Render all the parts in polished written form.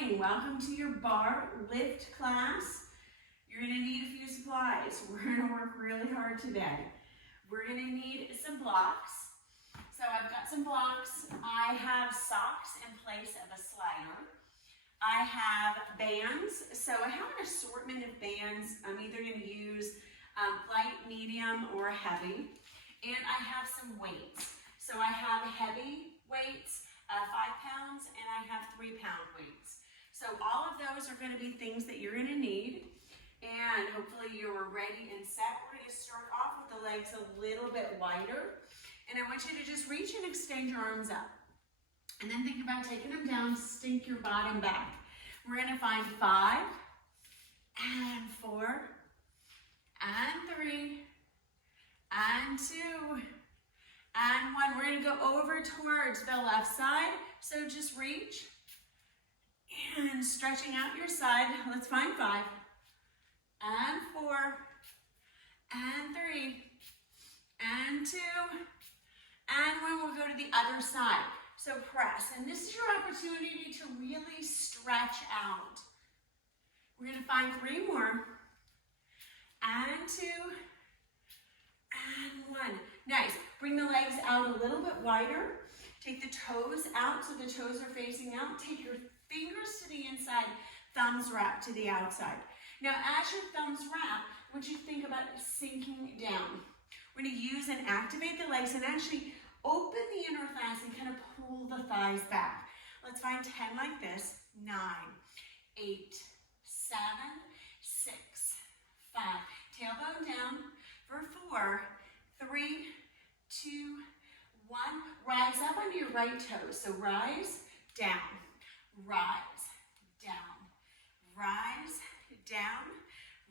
morning. Welcome to your bar lift class. You're going to need a few supplies. We're going to work really hard today. We're going to need some blocks. So I've got some blocks. I have socks in place of a slider. I have bands. So I have an assortment of bands. I'm either going to use light, medium, or heavy. And I have some weights. So I have heavy weights, 5 pounds, and I have 3 pound weights. So all of those are going to be things that you're going to need. And hopefully you're ready and set. We're going to start off with the legs a little bit wider. And I want you to just reach and extend your arms up. And then think about taking them down, sink your bottom back. We're going to find 5, and 4, and 3, and 2, and 1. We're going to go over towards the left side. So just reach and stretching out your side. Let's find 5, and 4, and 3, and 2, and 1. We'll go to the other side. So press, and this is your opportunity to really stretch out. We're going to find 3 more, and 2, and 1. Nice. Bring the legs out a little bit wider. Take the toes out so the toes are facing out. Take your fingers to the inside, thumbs wrap to the outside. Now, as your thumbs wrap, I want you to think about sinking down. We're going to use and activate the legs and actually open the inner thighs and kind of pull the thighs back. Let's find 10 like this. 9, 8, 7, 6, 5. Tailbone down for 4, 3, 2, 1. Rise up onto your right toes. So rise, down, rise, down, rise, down,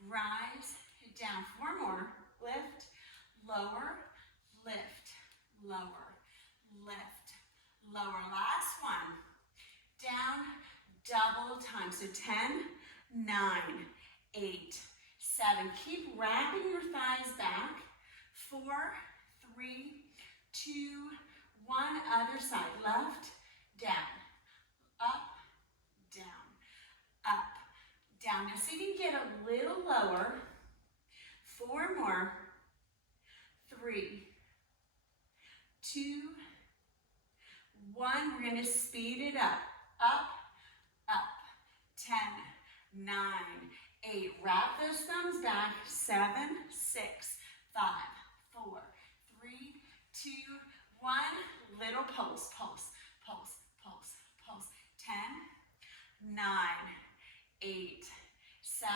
rise, down. 4 more. Lift, lower, lift, lower, lift, lower. Last one. Down, double time. So 10, 9, 8, 7. Keep wrapping your thighs back. 4, 3, 2, 1. Other side. Left, down, up, down, up, down. Now see if you can get a little lower. 4 more. 3, 2, 1. We're going to speed it up. Up, up. 10, 9, 8. Wrap those thumbs back. 7, 6, 5, 4, 3, 2, 1. Little pulse, pulse, pulse, pulse, pulse. 10, 9, 8, 7,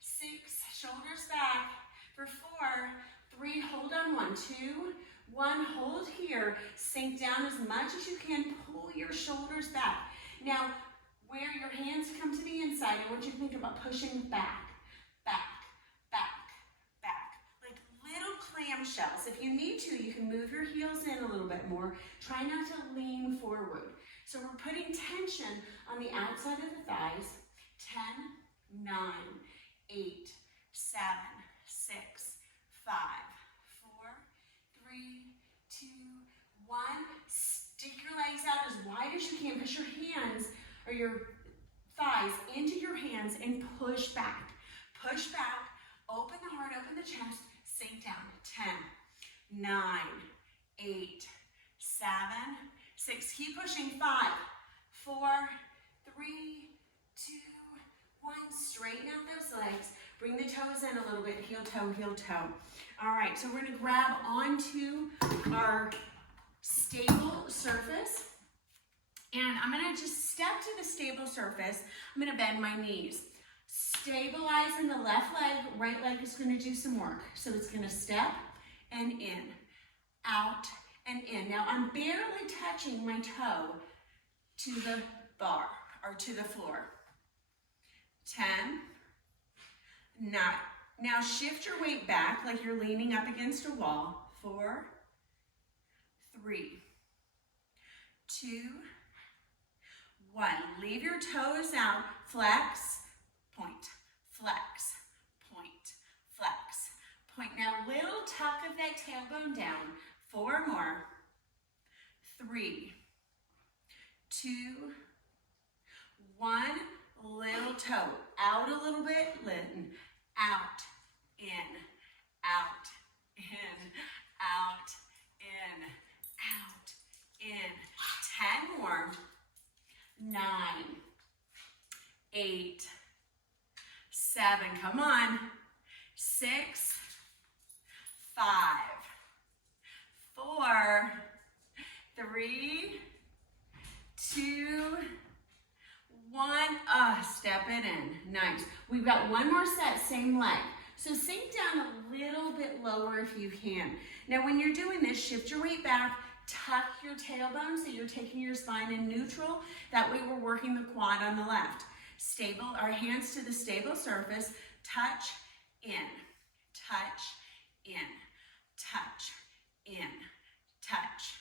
6. Shoulders back. For 4, 3. Hold on. 1, 2, 1. Hold here. Sink down as much as you can. Pull your shoulders back. Now, where your hands come to the inside, I want you to think about pushing back, back, back, back. Like little clamshells. If you need to, you can move your heels in a little bit more. Try not to lean forward. So we're putting tension on the outside of the thighs. 10, 9, 8, 7, 6, 5, 4, 3, 2, 1. Stick your legs out as wide as you can. Push your hands or your thighs into your hands and push back. Push back. Open the heart, open the chest. Sink down. 10, 9, 8, 7, 6. Keep pushing. 5, 4, 3, 2, 1. Straighten out those legs. Bring the toes in a little bit. Heel toe, heel toe. All right, so we're going to grab onto our stable surface. And I'm going to just step to the stable surface. I'm going to bend my knees. Stabilizing the left leg. Right leg is going to do some work. So it's going to step and in, out and in. Now I'm barely touching my toe to the bar or to the floor. 10, 9. Now shift your weight back like you're leaning up against a wall. 4, 3, 2, 1. Leave your toes out. Flex, point, flex, point, flex, point. Now little tuck of that tailbone down. 4 more. 3, 2, 1. toe. Out a little bit, in, out, in, out, in, out, in, out, in. 10 more. 9, 8, 7, come on. 6, 5, 4, 3, 2, 1. Step it in. Nice. We've got one more set, same leg. So sink down a little bit lower if you can. Now when you're doing this, shift your weight back, tuck your tailbone so you're taking your spine in neutral. That way we're working the quad on the left. Stable, our hands to the stable surface, touch, in, touch, in, touch, in, touch,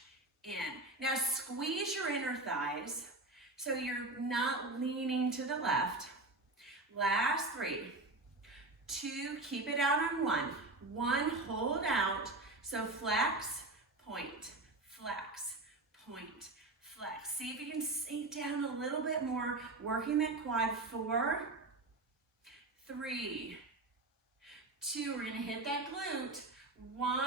in. Now squeeze your inner thighs so you're not leaning to the left. Last 3, 2, keep it out on 1. 1, hold out. So flex, point, flex, point, flex. See if you can sink down a little bit more, working that quad. 4, 3, 2, we're gonna hit that glute. 1,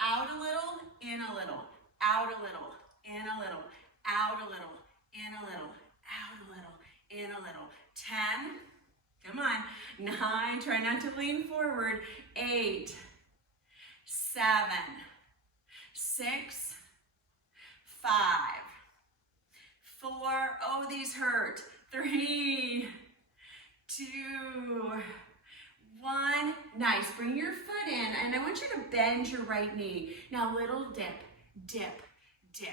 out a little, in a little, out a little, in a little, out a little, in a little, out a little, in a little. 10, come on. 9, try not to lean forward. 8, 7, 6, 5, 4, oh, these hurt. 3, 2, 1. Nice, bring your foot in, and I want you to bend your right knee. Now little dip, dip, dip,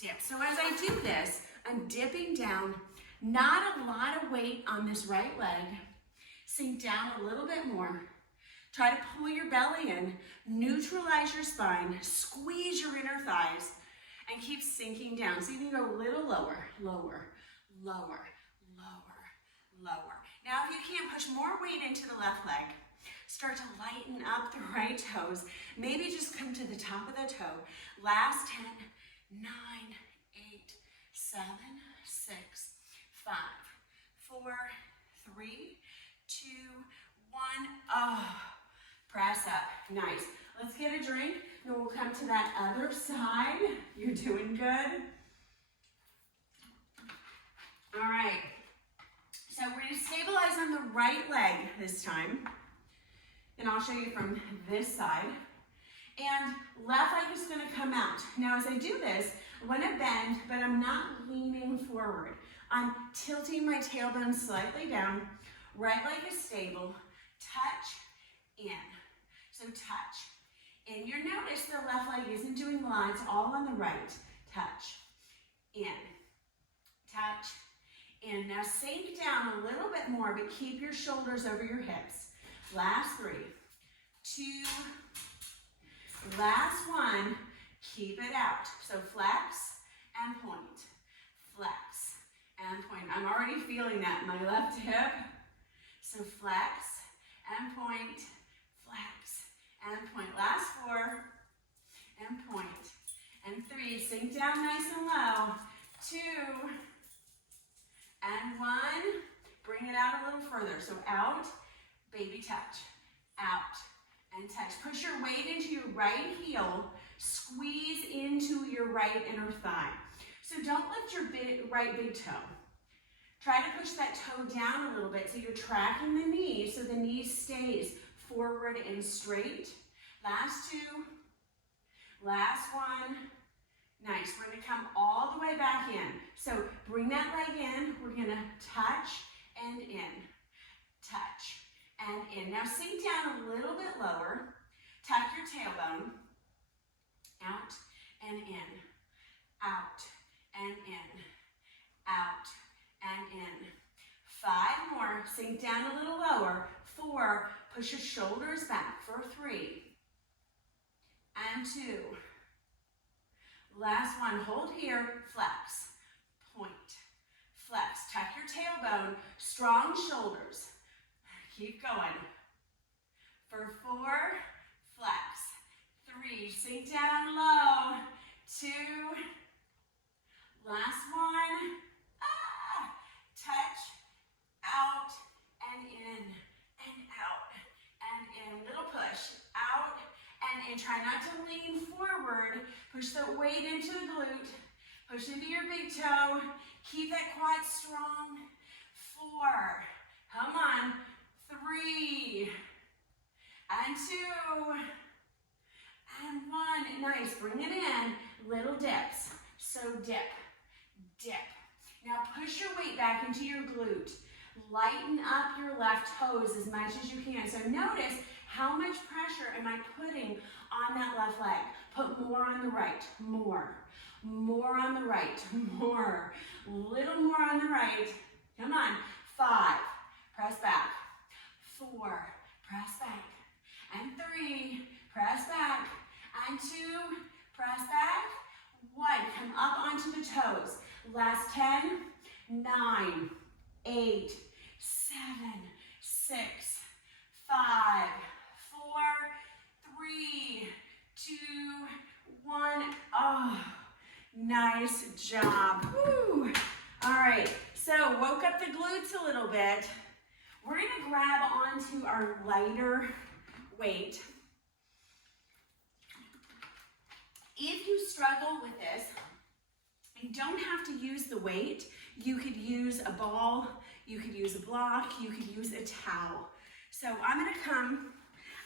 dip. So as I do this, I'm dipping down, not a lot of weight on this right leg. Sink down a little bit more. Try to pull your belly in, neutralize your spine, squeeze your inner thighs, and keep sinking down. So you can go a little lower, lower, lower, lower, lower. Now if you can't push more weight into the left leg, start to lighten up the right toes. Maybe just come to the top of the toe. Last 10, 9, 8, 7, 6, 5, 4, 3, 2, 1. Oh, press up. Nice. Let's get a drink, and we'll come to that other side. You're doing good. All right. So we're going to stabilize on the right leg this time. And I'll show you from this side. And left leg is going to come out. Now as I do this, I want to bend, but I'm not leaning forward. I'm tilting my tailbone slightly down. Right leg is stable. Touch, in. So touch. And you'll notice the left leg isn't doing line. It's all on the right. Touch, in. Touch, in. Now sink down a little bit more, but keep your shoulders over your hips. Last 3, 2, last 1, keep it out. So flex and point, flex and point. I'm already feeling that in my left hip. So flex and point, flex and point. Last 4, and point. And 3, sink down nice and low. 2, and 1, bring it out a little further. So out, baby touch, out, and touch. Push your weight into your right heel, squeeze into your right inner thigh. So don't lift your right big toe. Try to push that toe down a little bit so you're tracking the knee so the knee stays forward and straight. Last 2, last 1. Nice, we're gonna come all the way back in. So bring that leg in, we're gonna touch and in, touch and in. Now sink down a little bit lower, tuck your tailbone, out and in, out and in, out and in. 5 more, sink down a little lower. 4, push your shoulders back for 3, and 2. Last 1, hold here, flex, point, flex. Tuck your tailbone, strong shoulders. Keep going. For 4, flex. 3, sink down low. 2, last 1. Touch And try not to lean forward. Push the weight into the glute. Push into your big toe. Keep that quad strong. 4. Come on. 3. And 2. And 1. Nice. Bring it in. Little dips. So dip. Dip. Now push your weight back into your glute. Lighten up your left toes as much as you can. So notice how much pressure am I putting on that left leg. Put more on the right. More. More on the right. More. Little more on the right. Come on. 5. Press back. 4. Press back. And 3. Press back. And 2. Press back. 1. Come up onto the toes. Last 10. 9. 8. 7. 6. 5. 4. 3. 2. 1. Oh, nice job. Woo. All right, so woke up the glutes a little bit. We're gonna grab onto our lighter weight. If you struggle with this, you don't have to use the weight. You could use a ball, you could use a block, you could use a towel. So I'm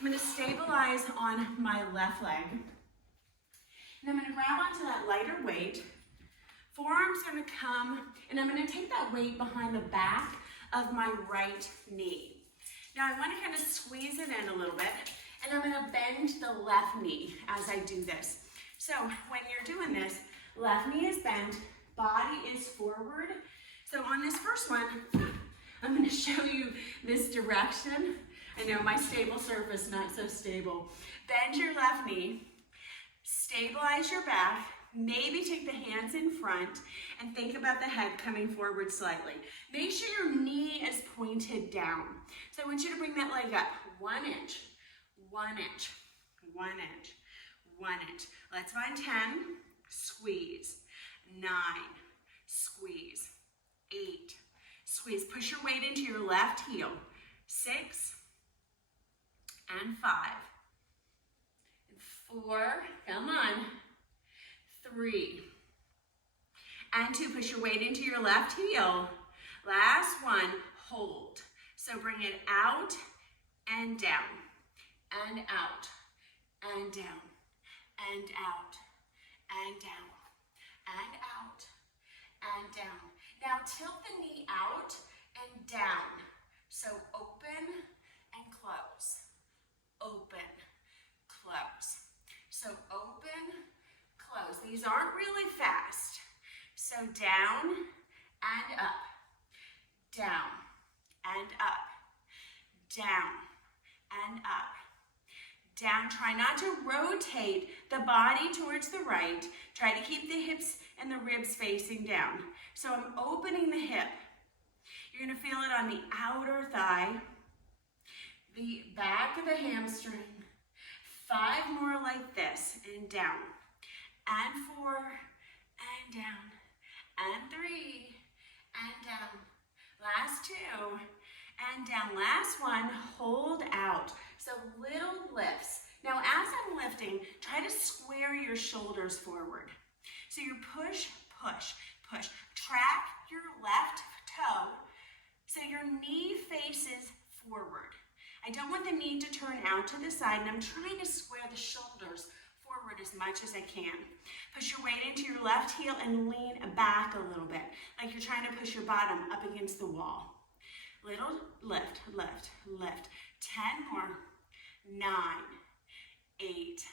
gonna stabilize on my left leg. And I'm gonna grab onto that lighter weight. Forearm's gonna come, and I'm gonna take that weight behind the back of my right knee. Now I wanna kind of squeeze it in a little bit, and I'm gonna bend the left knee as I do this. So when you're doing this, left knee is bent, body is forward. So on this first one, I'm gonna show you this direction. I know my stable surface, not so stable. Bend your left knee, stabilize your back, maybe take the hands in front and think about the head coming forward slightly. Make sure your knee is pointed down. So I want you to bring that leg up 1 inch, 1 inch, 1 inch, 1 inch. Let's find 10, squeeze, 9, squeeze, 8, squeeze. Push your weight into your left heel, 6, and 5, 4, come on, 3, and 2, push your weight into your left heel. Last one, hold. So bring it out and down, and out, and down, and out, and down, and out, and down. Now tilt the knee out and down. So open and close, open, close. So open, close. These aren't really fast. So down and up, down and up, down and up, down. Try not to rotate the body towards the right. Try to keep the hips and the ribs facing down. So I'm opening the hip. You're gonna feel it on the outer thigh, the back of the hamstring. 5 more like this, and down, and 4, and down, and 3, and down. Last 2, and down. Last one, hold out. So little lifts. Now as I'm lifting, try to square your shoulders forward. So you push, push, push. Track your left toe so your knee faces forward. I don't want the knee to turn out to the side, and I'm trying to square the shoulders forward as much as I can. Push your weight into your left heel and lean back a little bit, like you're trying to push your bottom up against the wall. Little lift, lift, lift. 10 more. 9, 8,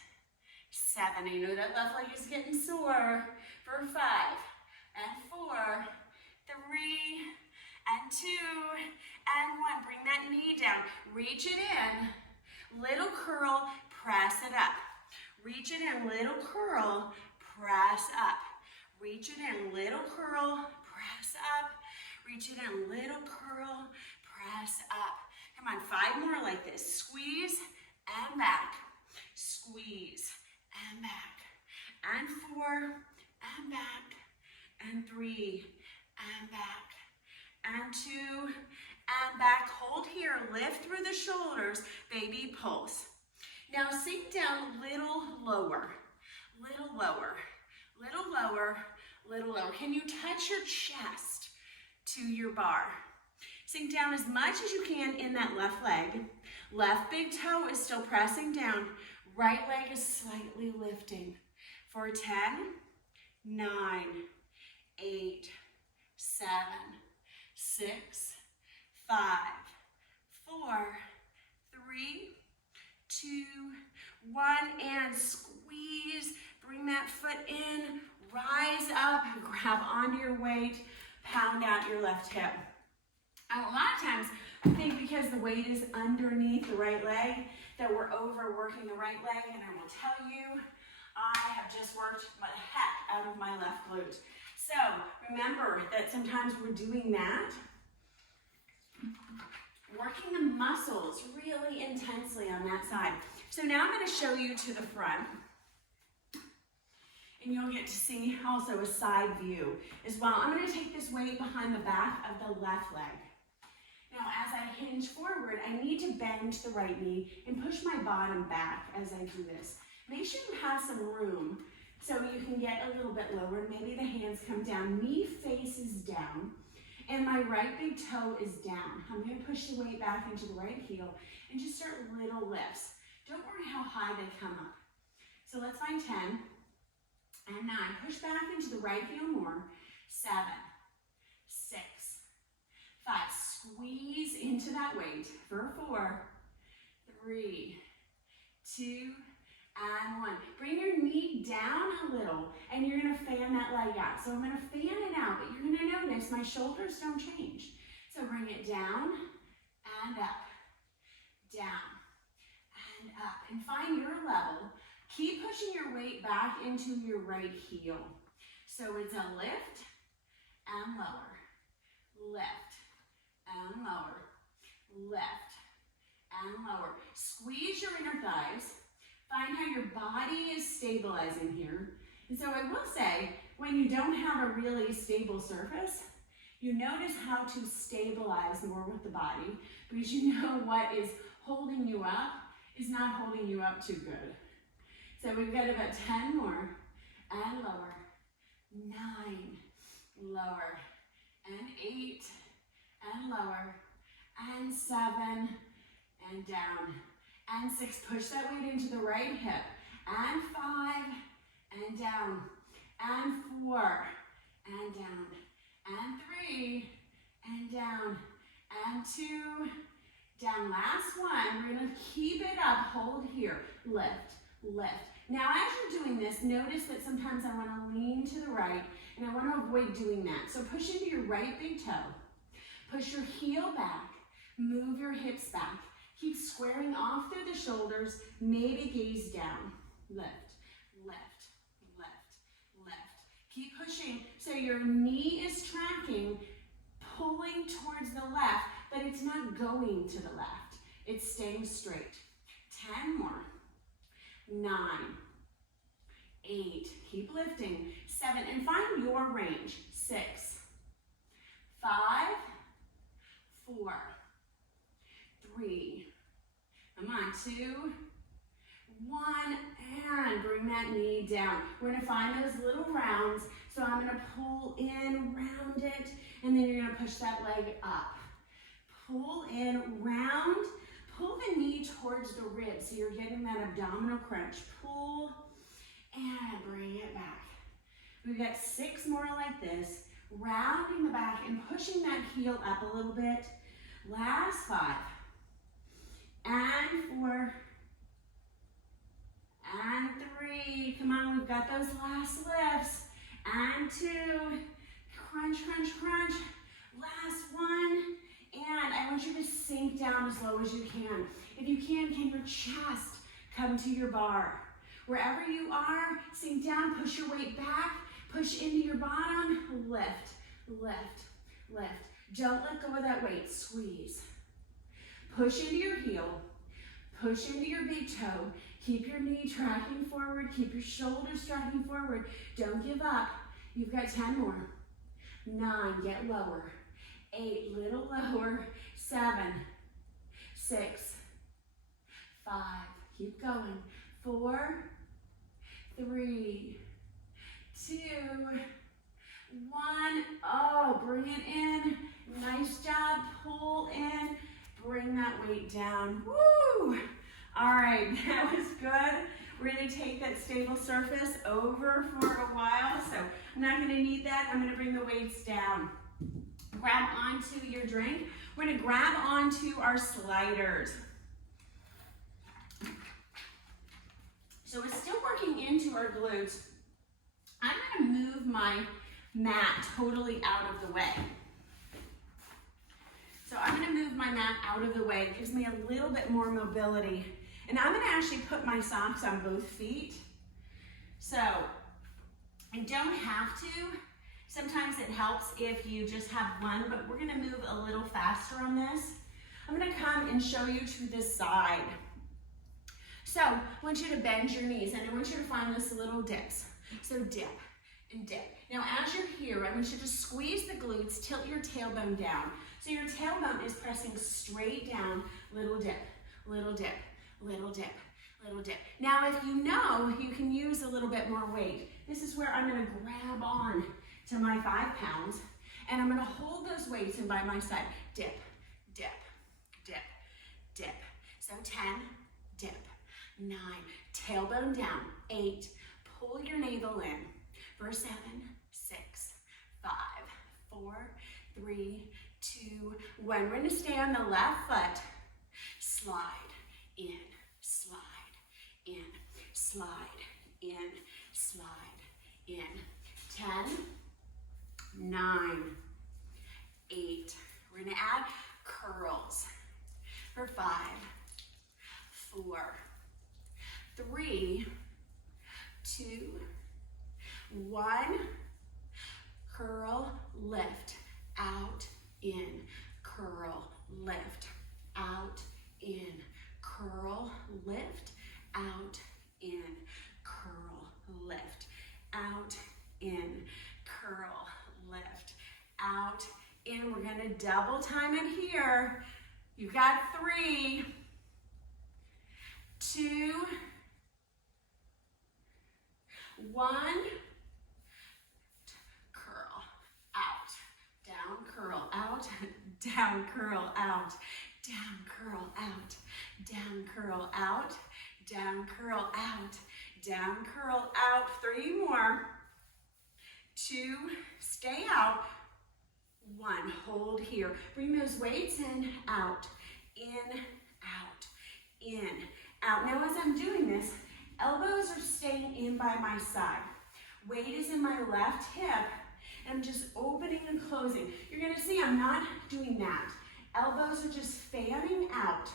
7. I know that left leg is getting sore. For 5, and 4, 3, and 2, and 1. Bring that knee down. Reach it in. Little curl, press it up. Reach it in, little curl, press up. Reach it in, little curl, press up. Reach it in, little curl, press up. Come on, 5 more like this. Squeeze and back. Squeeze and back. And 4, and back. And 3, and back. And 2, and back. Hold here, lift through the shoulders, baby pulse. Now sink down a little lower, little lower, little lower, little lower. Can you touch your chest to your bar? Sink down as much as you can in that left leg. Left big toe is still pressing down. Right leg is slightly lifting. For 10, 9, 8, 7, 6, 5, 4, 3, 2, 1, and squeeze. Bring that foot in, rise up, grab onto your weight, pound out your left hip. And a lot of times, I think because the weight is underneath the right leg, that we're overworking the right leg, and I will tell you, I have just worked the heck out of my left glute. So remember that sometimes we're doing that, working the muscles really intensely on that side. So now I'm going to show you to the front, and you'll get to see also a side view as well. I'm going to take this weight behind the back of the left leg. Now, as I hinge forward, I need to bend to the right knee and push my bottom back as I do this. Make sure you have some room so you can get a little bit lower. Maybe the hands come down, knee faces down, and my right big toe is down. I'm going to push the weight back into the right heel and just start little lifts. Don't worry how high they come up. So let's find 10 and 9. Push back into the right heel more. 7, 6, 5. Squeeze into that weight for 4, 3, 2, and 1. Bring your knee down a little, and you're going to fan that leg out. So I'm going to fan it out, but you're going to notice my shoulders don't change. So bring it down and up, down and up, and find your level. Keep pushing your weight back into your right heel. So it's a lift and lower, lift and lower, lift and lower. Squeeze your inner thighs. Find how your body is stabilizing here. And so I will say, when you don't have a really stable surface, you notice how to stabilize more with the body, because you know what is holding you up is not holding you up too good. So we've got about 10 more, and lower, 9, lower, and 8, and lower, and 7, and down, and 6. Push that weight into the right hip, and 5, and down, and 4, and down, and 3, and down, and 2, down. Last one. We're going to keep it up. Hold here. Lift, lift. Now, as you're doing this, notice that sometimes I want to lean to the right, and I want to avoid doing that. So push into your right big toe. Push your heel back. Move your hips back. Keep squaring off through the shoulders. Maybe gaze down. Lift, lift, lift, lift. Keep pushing so your knee is tracking, pulling towards the left, but it's not going to the left. It's staying straight. 10 more. 9, 8, keep lifting. 7, and find your range. 6, 5, 4, 3, come on, 2, 1, and bring that knee down. We're gonna find those little rounds, so I'm gonna pull in, round it, and then you're gonna push that leg up. Pull in, round, pull the knee towards the ribs, so you're getting that abdominal crunch. Pull, and bring it back. We've got 6 more like this, rounding the back and pushing that heel up a little bit. Last 5, and 4, and 3. Come on, we've got those last lifts. And 2, crunch, crunch, crunch. Last 1, and I want you to sink down as low as you can. If you can your chest come to your bar? Wherever you are, sink down, push your weight back, push into your bottom, lift, lift, lift. Don't let go of that weight, squeeze. Push into your heel, push into your big toe. Keep your knee tracking forward, keep your shoulders tracking forward. Don't give up. You've got 10 more. 9, get lower. 8, little lower. 7, 6, 5, Keep going. 4, 3, 2, 1. Oh, bring it in. Nice job. Pull in. Bring that weight down. Woo! All right, that was good. We're going to take that stable surface over for a while. So I'm not going to need that. I'm going to bring the weights down. Grab onto your drink. We're going to grab onto our sliders. So we're still working into our glutes. I'm going to move my mat totally out of the way. So I'm going to move my mat out of the way. It gives me a little bit more mobility. And I'm going to actually put my socks on both feet. So I don't have to. Sometimes it helps if you just have one, but we're going to move a little faster on this. I'm going to come and show you to this side. So I want you to bend your knees, and I want you to find this little dips. So dip and dip. Now as you're here, I want you to squeeze the glutes, tilt your tailbone down. So your tailbone is pressing straight down, little dip, little dip, little dip, little dip. Now if you know, you can use a little bit more weight. This is where I'm going to grab on to my 5 pounds, and I'm going to hold those weights and by my side. Dip, dip, dip, dip. So 10, dip, 9, tailbone down, 8, pull your navel in, for 7, 6, 5, 4, 3, 2, 1. We're going to stay on the left foot. Slide in, slide in, slide in, slide in. 10, 9, 8. We're going to add curls for 5, 4, 3, 2, 1. Curl, lift, out, in, curl, lift, out, in, curl, lift, out, in, curl, lift, out, in, curl, lift, out, in. We're going to double time it here. You've got 3, 2, 1. Curl, out, down, curl, out, down, curl, out, down, curl, out, down, curl, out, down, curl, out, down, curl, out. 3 more. 2, stay out. 1, hold here. Bring those weights in, out, in, out. Now as I'm doing this, elbows are staying in by my side. Weight is in my left hip, and I'm just opening and closing. You're gonna see I'm not doing that. Elbows are just fanning out.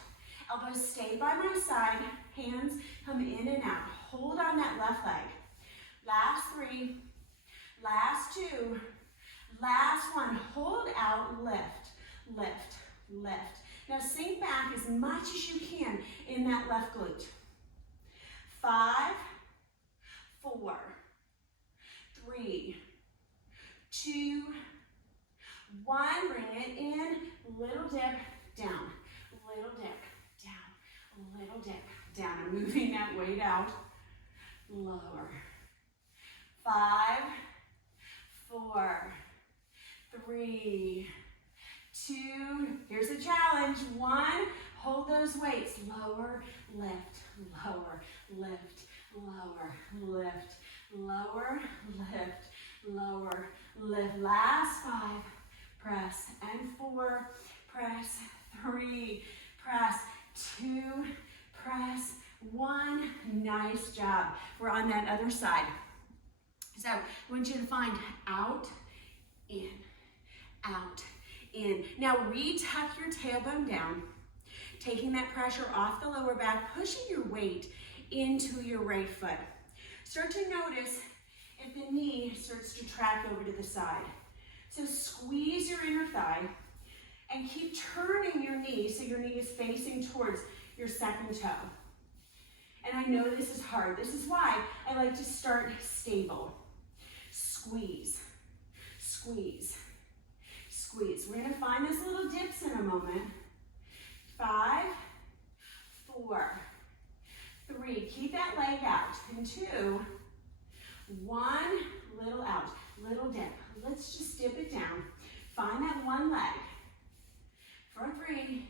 Elbows stay by my side, hands come in and out. Hold on that left leg. Last 3, last 2, last 1. Hold out, lift, lift, lift. Now sink back as much as you can in that left glute. 5, 4, 3, 2, 1. Bring it in, little dip, down, little dip, down, little dip, down. I'm moving that weight out, lower. 5, 4, 3, 2, here's a challenge. 1, hold those weights, lower, lift, lower, lift, lower, lift, lower, lift, lower, lift. Last 5, press, and 4, press, 3, press, 2, press, 1. Nice job. We're on that other side. So I want you to find out, in, out, in. Now re-tuck your tailbone down, taking that pressure off the lower back, pushing your weight into your right foot. Start to notice if the knee starts to track over to the side. So squeeze your inner thigh and keep turning your knee so your knee is facing towards your second toe. And I know this is hard. This is why I like to start stable. Squeeze, squeeze, squeeze. We're going to find those little dips in a moment. 5, 4, 3, keep that leg out. And 2, 1, little out, little dip. Let's just dip it down. Find that one leg. For 3,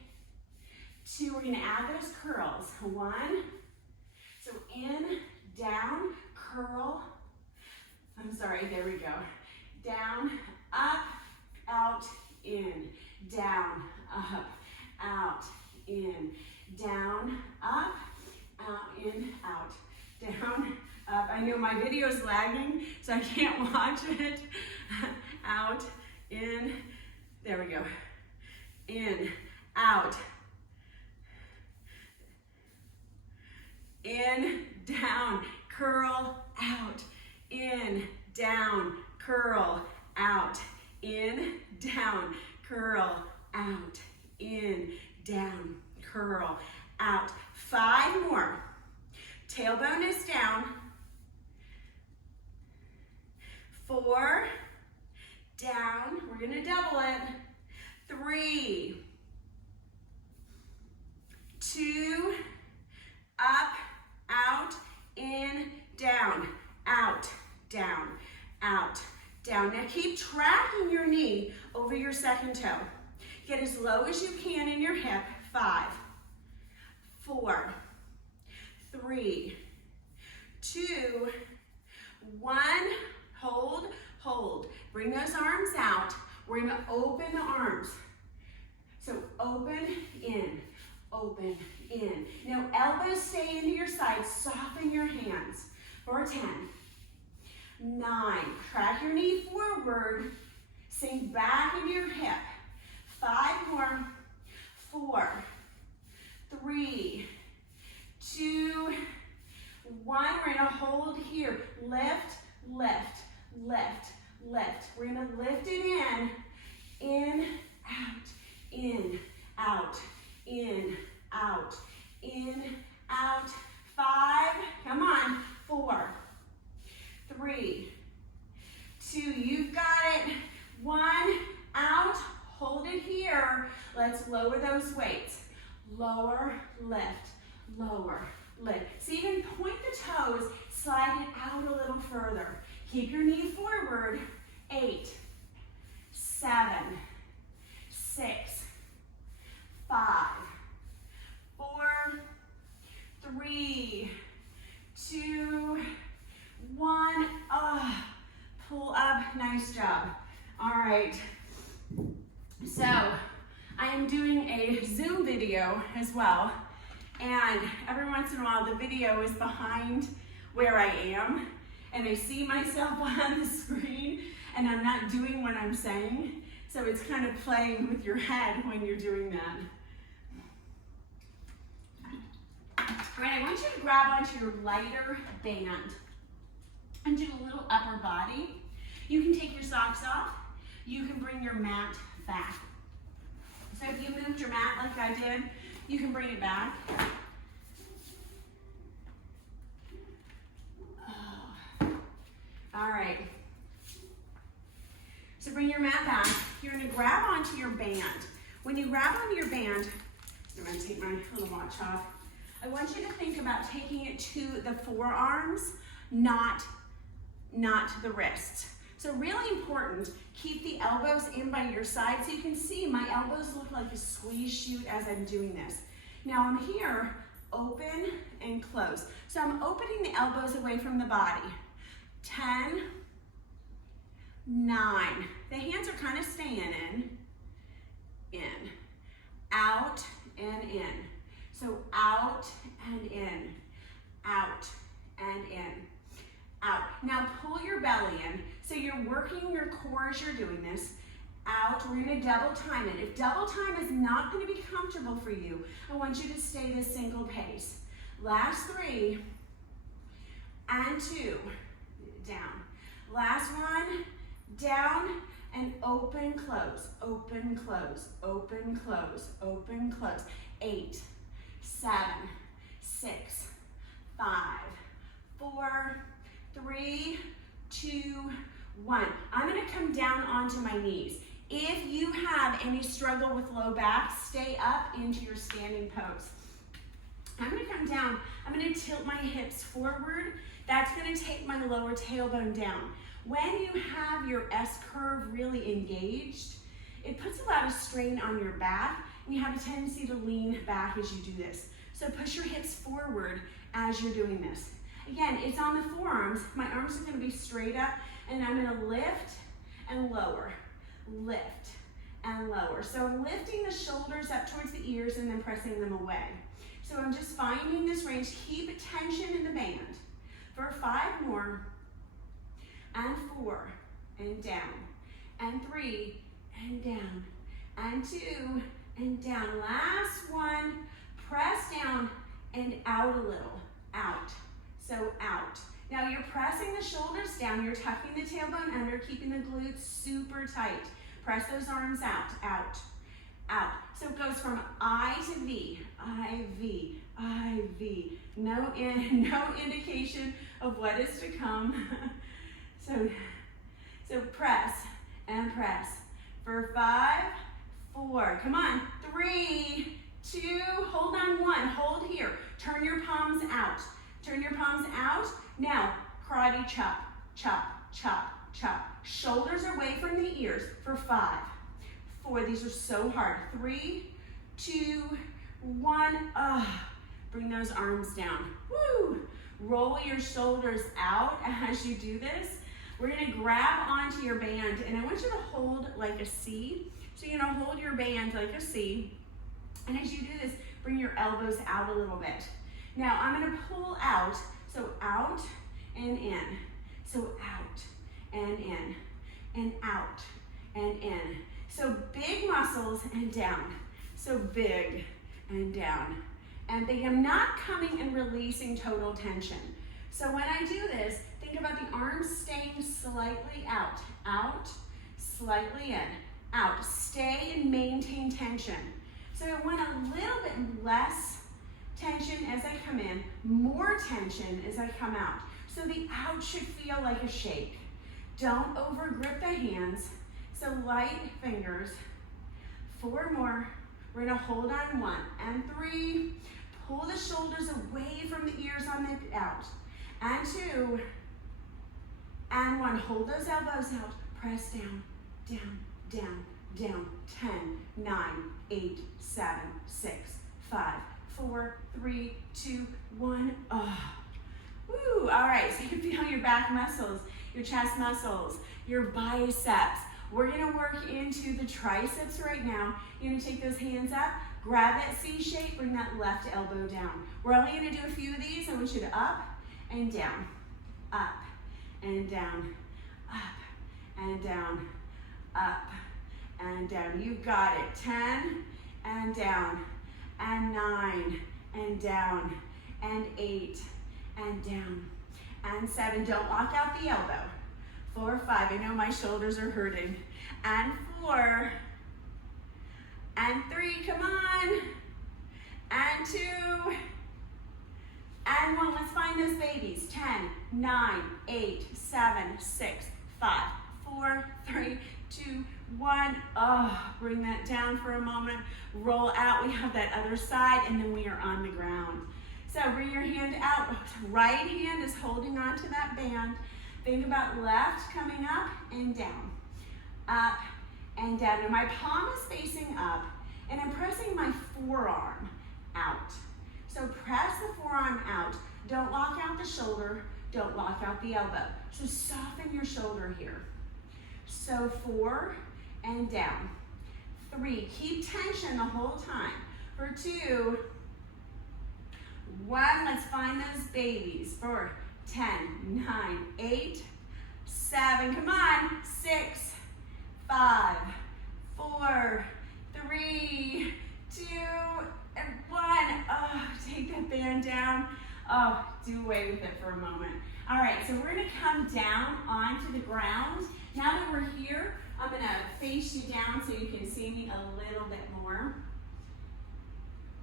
2, we're gonna add those curls. 1, so in, down, curl. I'm sorry, there we go. Down, up, out, in, down, up, out, in, down, up, out, in, out, down, up. I know my video is lagging, so I can't watch it. Out, in, there we go. In, out, in, down, curl, out, in, down, curl, out, in, down, curl, out, in, down, curl, out. 5 more. Tailbone is down. 4, down, we're gonna double it. 3, 2, up, out, in, down, out, down, out, down. Now keep tracking your knee over your second toe. Get as low as you can in your hip. 5, 4, 3, 2, 1. Hold, hold. Bring those arms out. We're gonna open the arms. So open, in, open, in. Now elbows stay into your sides. Soften your hands. For 10, 9. Track your knee forward. Sink back into your hip. 5 more. 4, 3, 2, 1. We're gonna hold here. Lift, lift, lift, lift. We're gonna lift it in, out, in, out, in, out, in, out. 5, come on. 4, 3, 2, you've got it. 1, out, hold it here. Let's lower those weights. Lower, lift, lower, lift. So you can point the toes, slide it out a little further. Keep your knee forward. 8, 7, 6, 5, 4, 3, 2, 1. Pull up, nice job. All right, so I am doing a Zoom video as well, and every once in a while the video is behind where I am, and I see myself on the screen, and I'm not doing what I'm saying, so it's kind of playing with your head when you're doing that. All right, I want you to grab onto your lighter band and do a little upper body. You can take your socks off. You can bring your mat back. So if you moved your mat like I did, you can bring it back. All right. So bring your mat back. You're gonna grab onto your band. When you grab onto your band, I'm gonna take my little watch off. I want you to think about taking it to the forearms, not the wrists. So really important, keep the elbows in by your side. So you can see my elbows look like a squeeze chute as I'm doing this. Now I'm here, open and close. So I'm opening the elbows away from the body. 10, 9. The hands are kind of staying in, out and in. So out and in, out and in, out. Now pull your belly in. So you're working your core as you're doing this. Out, we're gonna double time it. If double time is not gonna be comfortable for you, I want you to stay this single pace. Last 3 and 2, down. Last one, down and open, close, open, close, open, close, open, close. 8, 7, 6, 5, 4, 3, 2, 1. I'm gonna come down onto my knees. If you have any struggle with low back, stay up into your standing pose. I'm gonna come down. I'm gonna tilt my hips forward. That's gonna take my lower tailbone down. When you have your S curve really engaged, it puts a lot of strain on your back, and you have a tendency to lean back as you do this. So push your hips forward as you're doing this. Again, it's on the forearms. My arms are gonna be straight up, and I'm gonna lift and lower, lift and lower. So I'm lifting the shoulders up towards the ears and then pressing them away. So I'm just finding this range. Keep tension in the band. For 5 more, and 4, and down, and 3, and down, and 2, and down. Last one, press down and out a little, out, so out. Now you're pressing the shoulders down, you're tucking the tailbone under, keeping the glutes super tight. Press those arms out, out, out. So it goes from I to V, I, V, I, V. No indication of what is to come. So press and press. For 5, 4, come on, 3, 2, hold on 1, hold here. Turn your palms out. Turn your palms out. Now, karate chop, chop, chop, chop. Shoulders away from the ears for 5, 4, these are so hard. 3, 2, 1, bring those arms down. Woo! Roll your shoulders out as you do this. We're gonna grab onto your band, and I want you to hold like a C. So you're gonna hold your band like a C, and as you do this, bring your elbows out a little bit. Now I'm gonna pull out, so out and in. So out and in, and out and in. So big muscles and down. So big and down. And big. I'm not coming and releasing total tension. So when I do this, think about the arms staying slightly out, slightly in, out. Stay and maintain tension. So I want a little bit less tension as I come in, more tension as I come out. So the out should feel like a shake. Don't over grip the hands. So light fingers. 4 more. We're gonna hold on 1 and 3. Pull the shoulders away from the ears on the out. And 2, and 1. Hold those elbows out. Press down, down, down, down. 10, 9, 8, 7, 6, 5, 4, 3, 2, 1. Woo! All right, so you can feel your back muscles, your chest muscles, your biceps. We're gonna work into the triceps right now. You're gonna take those hands up, grab that C shape, bring that left elbow down. We're only gonna do a few of these. I want you to up and down, up and down, up and down, up and down. You got it. 10 and down, and 9 and down, and 8 and down, and 7. Don't lock out the elbow. 4, 5. I know my shoulders are hurting. And 4, and 3. Come on. And 2, and 1. Let's find those babies. 10, 9, 8, 7, 6, 5, 4, 3, 2, 1. Bring that down for a moment. Roll out. We have that other side, and then we are on the ground. So bring your hand out. Right hand is holding on to that band. Think about left coming up and down. Up and down. And my palm is facing up, and I'm pressing my forearm out. So press the forearm out. Don't lock out the shoulder. Don't lock out the elbow. So soften your shoulder here. So 4 and down. 3. Keep tension the whole time. For 2, 1. Let's find those babies. For 10, 9, 8, 7. Come on. 6, 5, 4, 3, 2, and 1. Take that band down. Do away with it for a moment. All right, so we're gonna come down onto the ground. Now that we're here, I'm gonna face you down so you can see me a little bit more.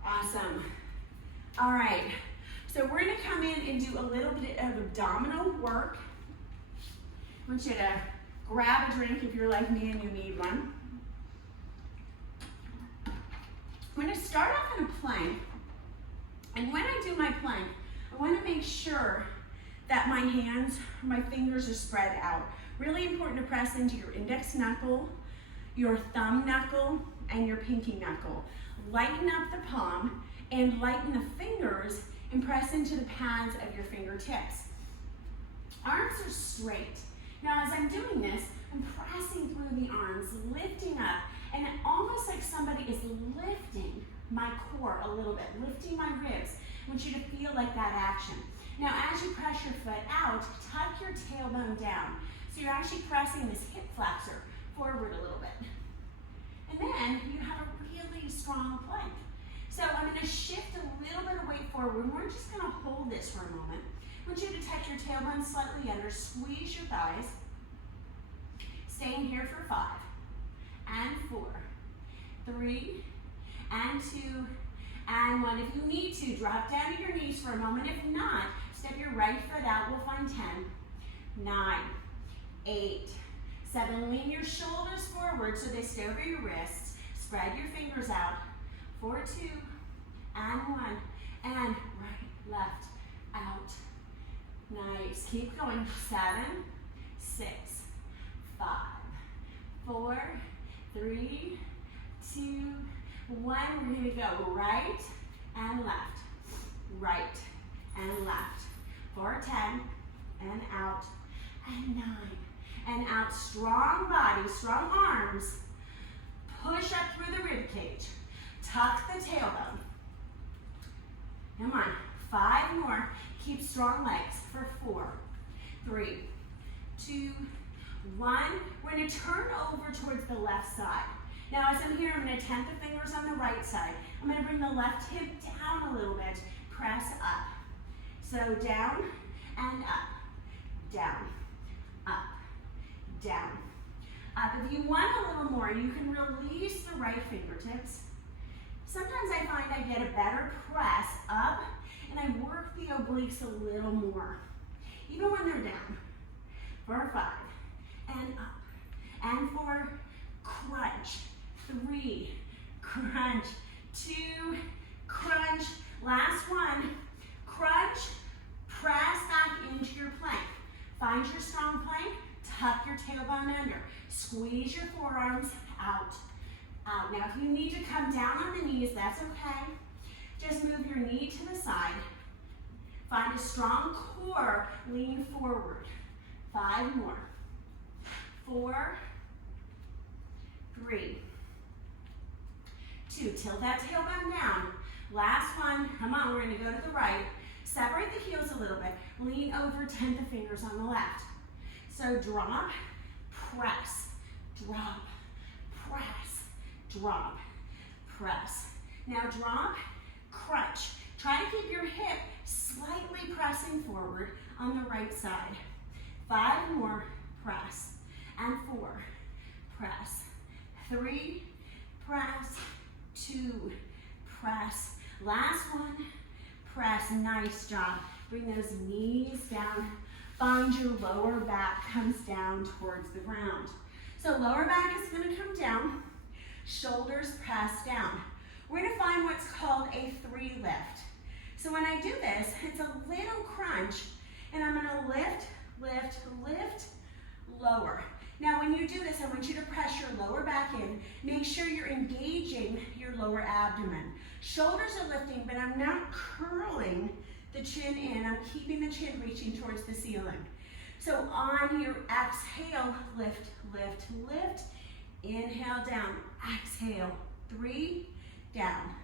Awesome. All right, so we're gonna come in and do a little bit of abdominal work. I want you to grab a drink if you're like me and you need one. I'm gonna start off in a plank. And when I do my plank, I want to make sure that my hands, my fingers are spread out. Really important to press into your index knuckle, your thumb knuckle, and your pinky knuckle. Lighten up the palm and lighten the fingers and press into the pads of your fingertips. Arms are straight. Now as I'm doing this, I'm pressing through the arms, lifting up, and almost like somebody is lifting my core a little bit, lifting my ribs. I want you to feel like that action. Now as you press your foot out, tuck your tailbone down. So you're actually pressing this hip flexor forward a little bit. And then you have a really strong plank. So I'm going to shift a little bit of weight forward. We're just going to hold this for a moment. I want you to tuck your tailbone slightly under, squeeze your thighs. Staying here for 5, and 4, 3, and 2, and 1. If you need to, drop down to your knees for a moment. If not, step your right foot out. We'll find 10, 9, 8, 7. Lean your shoulders forward so they stay over your wrists. Spread your fingers out. 4, 2, and 1, and right, left, out. Nice. Keep going. 7, 6, 5, 4, 3, 2, 1. We're going to go right and left, right and left. For 10, and out, and 9, and out. Strong body, strong arms. Push up through the rib cage. Tuck the tailbone. Come on. 5 more. Keep strong legs for 4, 3, 2, 1. We're going to turn over towards the left side. Now as I'm here, I'm going to tent the fingers on the right side. I'm going to bring the left hip down a little bit. Press up. So down and up. Down, up, down, up. If you want a little more, you can release the right fingertips. Sometimes I find I get a better press up and I work the obliques a little more, even when they're down. For 5, and up, and 4, crunch, 3, crunch, 2, crunch, last one, crunch, press back into your plank. Find your strong plank, tuck your tailbone under, squeeze your forearms out, out. Now if you need to come down on the knees, that's okay. Just move your knee to the side. Find a strong core, lean forward. 5 more. 4, 3, 2. Tilt that tailbone down. Last one. Come on, we're going to go to the right. Separate the heels a little bit. Lean over, tent the fingers on the left. So drop, press, drop, press, drop, press. Now drop, crunch. Try to keep your hip slightly pressing forward on the right side. 5 more, press, and 4, press, 3, press, 2, press, last one, press. Nice job. Bring those knees down. Find your lower back comes down towards the ground. So lower back is going to come down, shoulders press down. We're going to find what's called a 3 lift. So when I do this, it's a little crunch, and I'm going to lift, lift, lift, lower. Now when you do this, I want you to press your lower back in. Make sure you're engaging your lower abdomen. Shoulders are lifting, but I'm not curling the chin in. I'm keeping the chin reaching towards the ceiling. So on your exhale, lift, lift, lift. Inhale, down. Exhale, 3, down.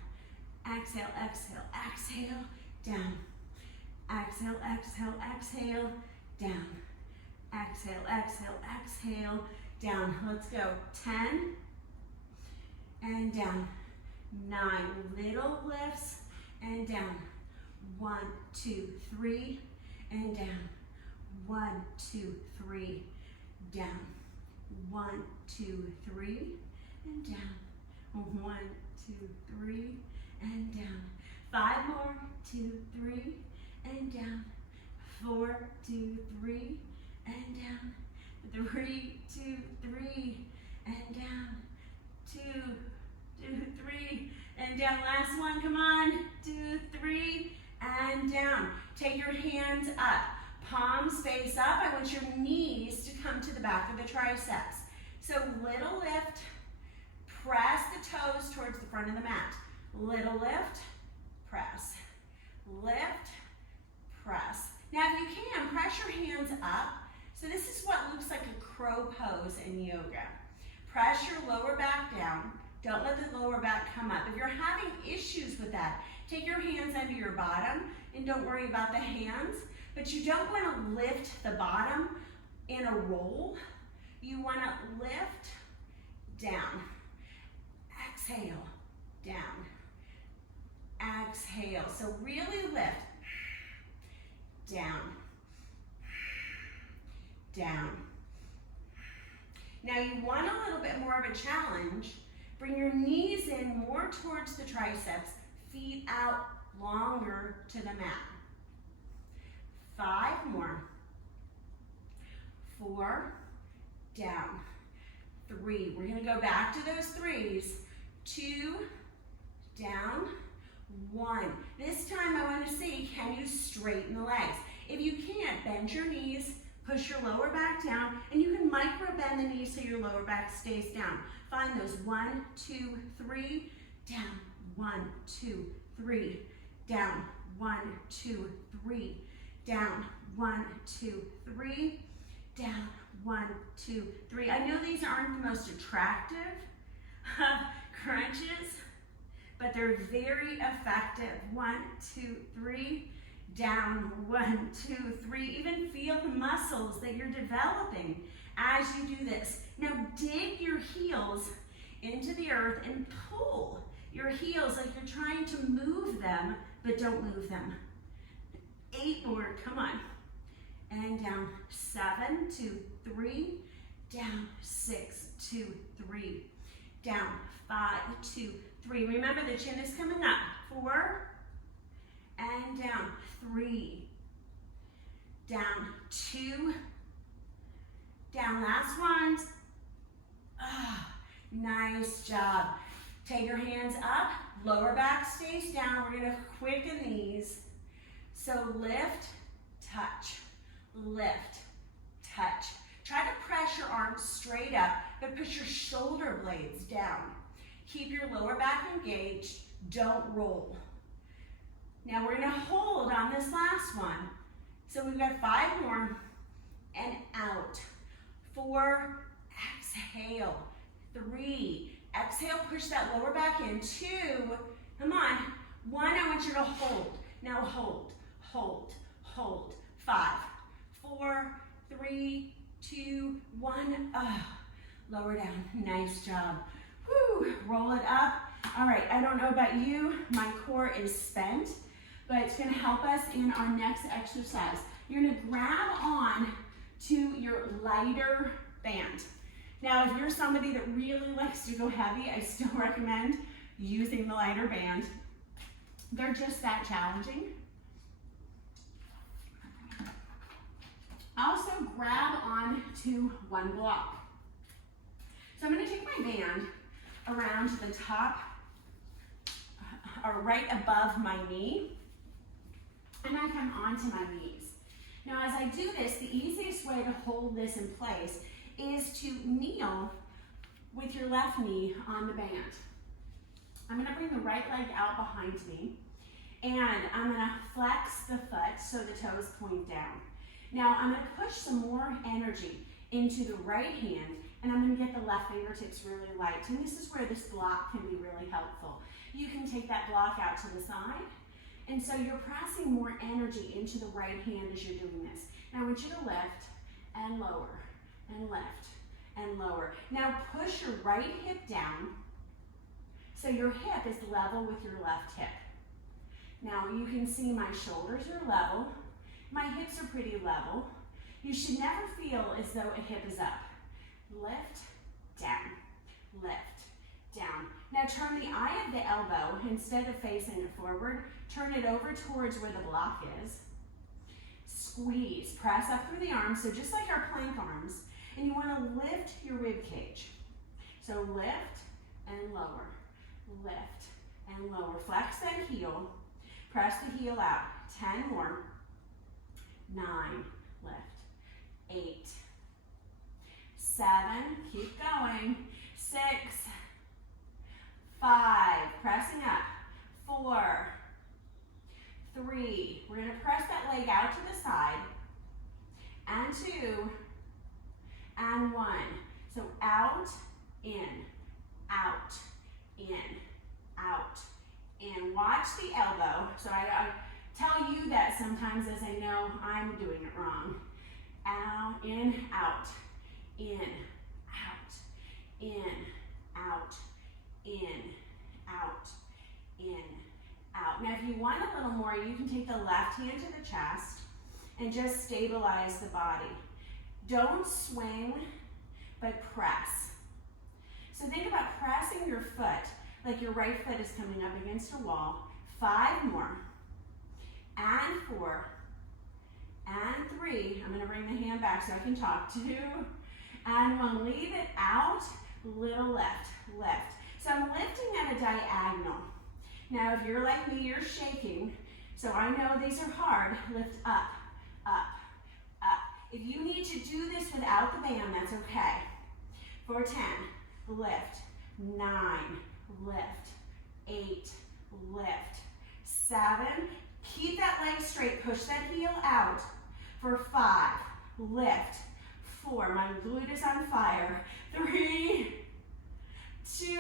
Exhale, exhale, exhale, down. Exhale, exhale, exhale, down. Exhale, exhale, exhale, down. Let's go. 10 and down. 9 little lifts and down. 1, 2, 3 and down. 1, 2, 3 down. 1, 2, 3 and down. 1, 2, 3 and down. 5 more. 2, 3 and down. 4, 2, 3 and down. 3, 2, 3 and down. 2, 2, 3 and down. Last one, come on. 2, 3, and down. Take your hands up. Palms face up. I want your knees to come to the back of the triceps. So little lift. Press the toes towards the front of the mat. Little lift, press. Lift, press. Now if you can, press your hands up. So this is what looks like a crow pose in yoga. Press your lower back down. Don't let the lower back come up. If you're having issues with that, take your hands under your bottom and don't worry about the hands. But you don't want to lift the bottom in a roll. You want to lift down. Exhale, down. Exhale. So really lift. Down. Down. Now you want a little bit more of a challenge. Bring your knees in more towards the triceps, feet out longer to the mat. 5 more. 4, down. 3, we're gonna go back to those 3s. 2, down. 1. This time I want to see, can you straighten the legs? If you can't, bend your knees, push your lower back down, and you can micro bend the knees so your lower back stays down. Find those 1, 2, 3, down. 1, 2, 3, down. 1, 2, 3, down. 1, 2, 3, down. 1, 2, 3. I know these aren't the most attractive crunches, but they're very effective. 1, 2, 3, down. 1, 2, 3. Even feel the muscles that you're developing as you do this. Now dig your heels into the earth and pull your heels like you're trying to move them, but don't move them. 8 more, come on. And down. 7, 2, 3, down. 6, 2, 3, down. 5, 2, 3. Remember the chin is coming up. 4, and down. 3, down. 2, down. Last ones. Nice job. Take your hands up. Lower back stays down. We're going to quicken these. So lift, touch, lift, touch. Try to press your arms straight up, but push your shoulder blades down. Keep your lower back engaged. Don't roll. Now we're going to hold on this last one. So we've got 5 more. And out. 4, exhale. 3, exhale, push that lower back in. 2, come on. 1, I want you to hold. Now hold, hold, hold. 5, 4, 3, 2, 1. Lower down. Nice job. Woo, roll it up. All right, I don't know about you, my core is spent, but it's gonna help us in our next exercise. You're gonna grab on to your lighter band. Now, if you're somebody that really likes to go heavy, I still recommend using the lighter band. They're just that challenging. Also, grab on to one block. So I'm gonna take my band around the top, or right above my knee, and I come onto my knees. Now as I do this, the easiest way to hold this in place is to kneel with your left knee on the band. I'm gonna bring the right leg out behind me, and I'm gonna flex the foot so the toes point down. Now I'm gonna push some more energy into the right hand, and I'm gonna get the left fingertips really light. And this is where this block can be really helpful. You can take that block out to the side, and so you're pressing more energy into the right hand as you're doing this. Now I want you to lift and lower, and lift and lower. Now push your right hip down so your hip is level with your left hip. Now you can see my shoulders are level, my hips are pretty level. You should never feel as though a hip is up. Lift, down, lift, down. Now turn the eye of the elbow, instead of facing it forward, turn it over towards where the block is. Squeeze, press up through the arms, so just like our plank arms, and you want to lift your rib cage. So lift and lower, lift and and lower. Flex that heel. Press the heel out. 10 more. 9, lift. 8, 7, keep going. 6, 5, pressing up. 4, 3, we're gonna press that leg out to the side. And 2, and 1. So out, in, out, in, out, in. Watch the elbow. So I tell you that sometimes as I know I'm doing it wrong. Out, in, out, in, out, in, out, in, out, in, out. Now if you want a little more, you can take the left hand to the chest and just stabilize the body. Don't swing, but press. So think about pressing your foot like your right foot is coming up against a wall. 5 more, and 4, and 3. I'm gonna bring the hand back so I can talk. 2, and 1. Leave it out, little lift, lift. So I'm lifting at a diagonal. Now if you're like me, you're shaking. So I know these are hard. Lift up, up, up. If you need to do this without the band, that's okay. For 10, lift. 9, lift. 8, lift. 7, keep that leg straight. Push that heel out. For 5, lift. 4, my glute is on fire. 3, 2,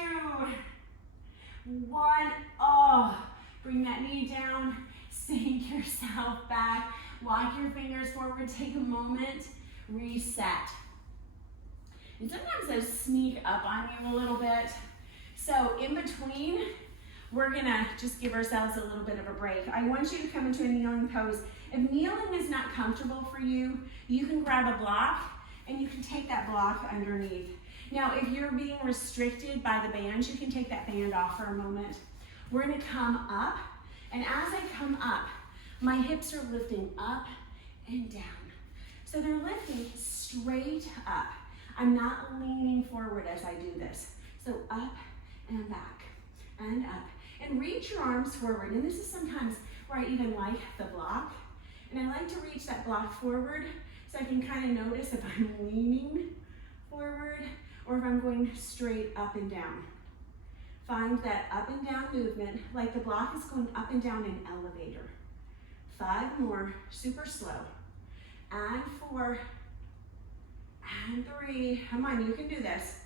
1. Oh, bring that knee down. Sink yourself back. Walk your fingers forward. Take a moment. Reset. And sometimes those sneak up on you a little bit. So in between, we're gonna just give ourselves a little bit of a break. I want you to come into a kneeling pose. If kneeling is not comfortable for you, you can grab a block and you can take that block underneath. Now, if you're being restricted by the band, you can take that band off for a moment. We're gonna come up, and as I come up, my hips are lifting up and down. So they're lifting straight up. I'm not leaning forward as I do this. So up and back and up. And reach your arms forward. And this is sometimes where I even like the block. And I like to reach that block forward so I can kind of notice if I'm leaning forward or if I'm going straight up and down. Find that up and down movement, like the block is going up and down an elevator. 5 more, super slow. And 4, and 3, come on, you can do this.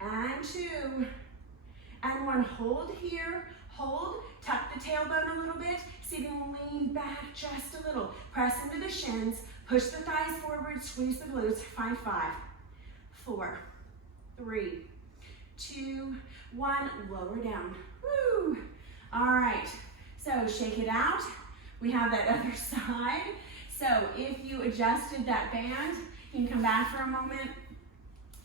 And 2, and 1, hold here, hold, tuck the tailbone a little bit, see if you can lean back just a little. Press into the shins, push the thighs forward, squeeze the glutes. Find 5, 4, 3, 2, 1, lower down. Woo! All right, so shake it out. We have that other side. So if you adjusted that band, you can come back for a moment.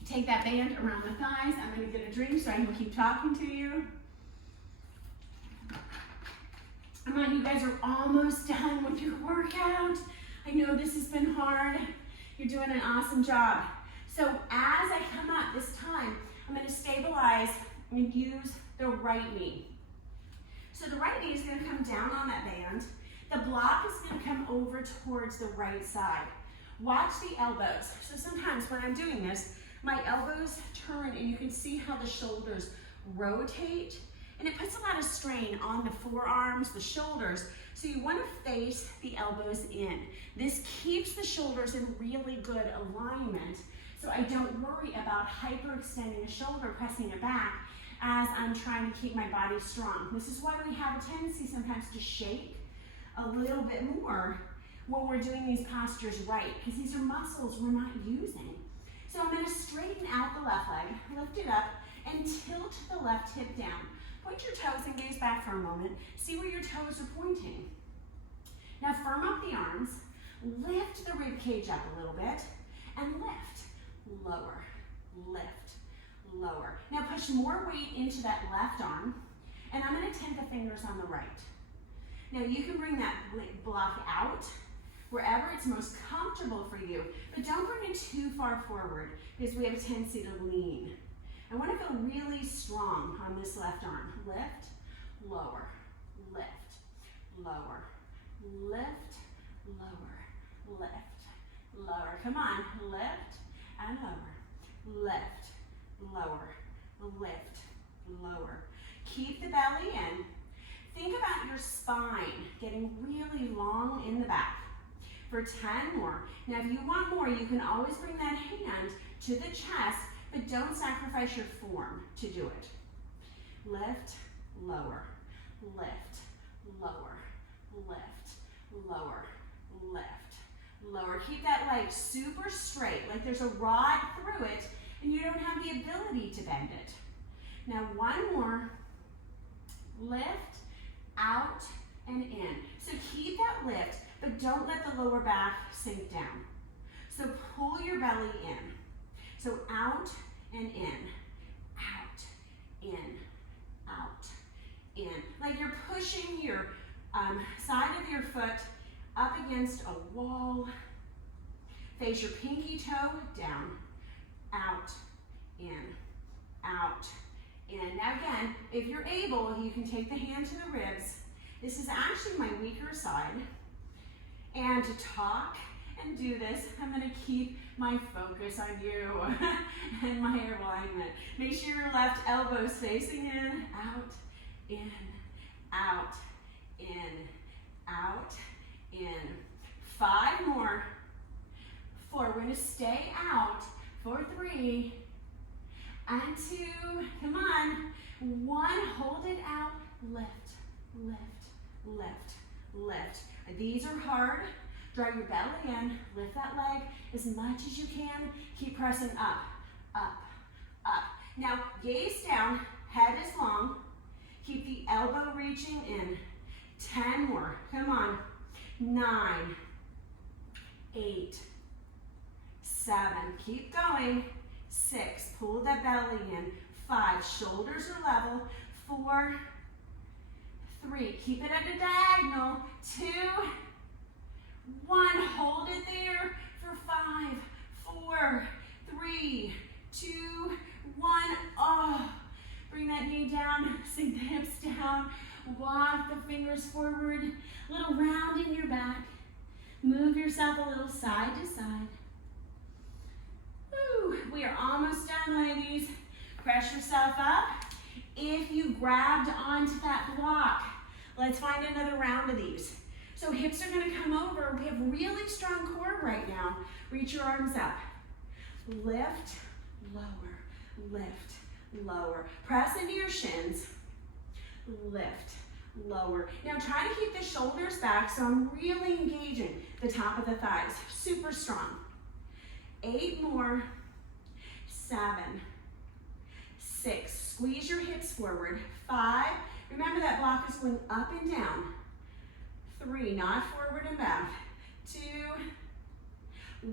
Take that band around the thighs. I'm gonna get a drink so I can keep talking to you. Come on, you guys are almost done with your workout. I know this has been hard. You're doing an awesome job. So as I come up this time, I'm gonna stabilize and use the right knee. So the right knee is gonna come down on that band. The block is gonna come over towards the right side. Watch the elbows. So sometimes when I'm doing this, my elbows turn and you can see how the shoulders rotate, and it puts a lot of strain on the forearms, the shoulders. So you want to face the elbows in. This keeps the shoulders in really good alignment, so I don't worry about hyperextending the shoulder, pressing it back as I'm trying to keep my body strong. This is why we have a tendency sometimes to shake a little bit more when we're doing these postures right, because these are muscles we're not using. So I'm going to straighten out the left leg, lift it up, and tilt the left hip down. Point your toes and gaze back for a moment. See where your toes are pointing. Now firm up the arms, lift the rib cage up a little bit, and lift, lower, lift, lower. Now push more weight into that left arm, and I'm going to tent the fingers on the right. Now you can bring that block out wherever it's most comfortable for you, but don't bring it too far forward because we have a tendency to lean. I want to feel really strong on this left arm. Lift, lower, lift, lower, lift, lower, lift, lower. Come on, lift and lower, lift, lower, lift, lower. Keep the belly in. Think about your spine getting really long in the back. For 10 more. Now if you want more, you can always bring that hand to the chest, but don't sacrifice your form to do it. Lift, lower, lift, lower, lift, lower, lift, lower. Keep that leg super straight, like there's a rod through it, and you don't have the ability to bend it. Now one more. Lift, out, and in. So keep that lift, but don't let the lower back sink down. So pull your belly in. So out and in, out, in, out, in. Like you're pushing your side of your foot up against a wall. Face your pinky toe down, out, in, out, in. Now again, if you're able, you can take the hand to the ribs. This is actually my weaker side. And to talk and do this, I'm gonna keep my focus on you and my alignment. Make sure your left elbow's facing in, out, in, out, in, out, in. 5 more. 4, we're gonna stay out for 3 and 2, come on. 1, hold it out, lift, lift, lift, lift. These are hard. Draw your belly in, lift that leg as much as you can. Keep pressing up, up, up. Now gaze down, head is long. Keep the elbow reaching in. 10 more, come on. 9, 8, 7, keep going. 6, pull that belly in. 5, shoulders are level. 4, 3, keep it at a diagonal. 2, 1, hold it there for 5, 4, 3, 2, 1. Oh, bring that knee down, sink the hips down, walk the fingers forward, a little round in your back. Move yourself a little side to side. Woo. We are almost done, ladies. Press yourself up. If you grabbed onto that block, let's find another round of these. So hips are gonna come over. We have really strong core right now. Reach your arms up. Lift, lower, lift, lower. Press into your shins. Lift, lower. Now try to keep the shoulders back so I'm really engaging the top of the thighs. Super strong. 8 more. 7, 6. Squeeze your hips forward. 5. Remember that block is going up and down. 3, not forward and back. 2,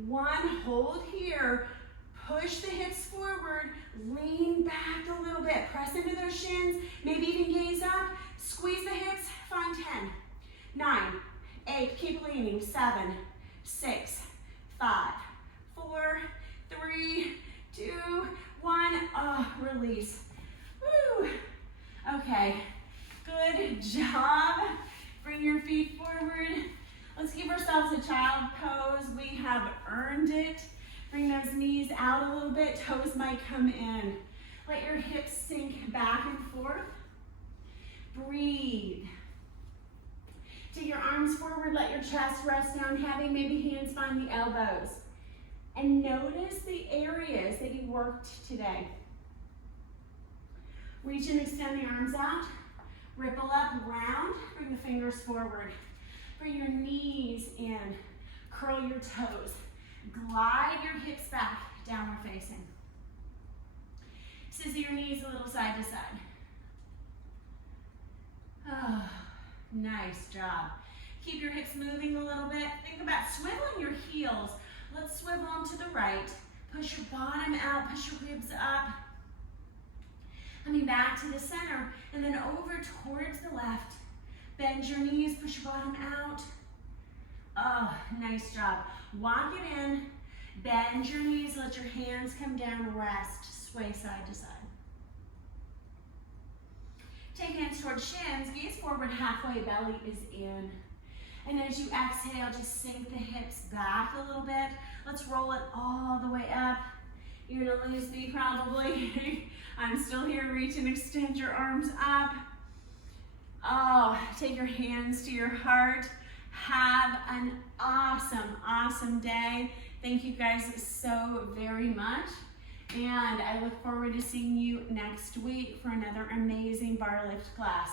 1, hold here. Push the hips forward. Lean back a little bit. Press into those shins. Maybe even gaze up. Squeeze the hips. Find 10, 9, 8. Keep leaning. 7, 6, 5, 4, 3, 2, 1. Oh, release. Woo. Okay. Good job. Bring your feet forward. Let's give ourselves a child pose. We have earned it. Bring those knees out a little bit. Toes might come in. Let your hips sink back and forth. Breathe. Take your arms forward. Let your chest rest down heavy. Maybe hands find the elbows. And notice the areas that you worked today. Reach and extend the arms out. Ripple up, round, bring the fingers forward. Bring your knees in, curl your toes. Glide your hips back, downward facing. Scissor your knees a little side to side. Oh, nice job. Keep your hips moving a little bit. Think about swiveling your heels. Let's swivel them to the right. Push your bottom out, push your ribs up. Coming back to the center, and then over towards the left. Bend your knees, push your bottom out. Oh, nice job. Walk it in, bend your knees, let your hands come down, rest, sway side to side. Take hands towards shins, gaze forward halfway, belly is in. And as you exhale, just sink the hips back a little bit. Let's roll it all the way up. You're gonna lose me probably. I'm still here, reach and extend your arms up. Oh, take your hands to your heart. Have an awesome, awesome day. Thank you guys so very much. And I look forward to seeing you next week for another amazing bar lift class.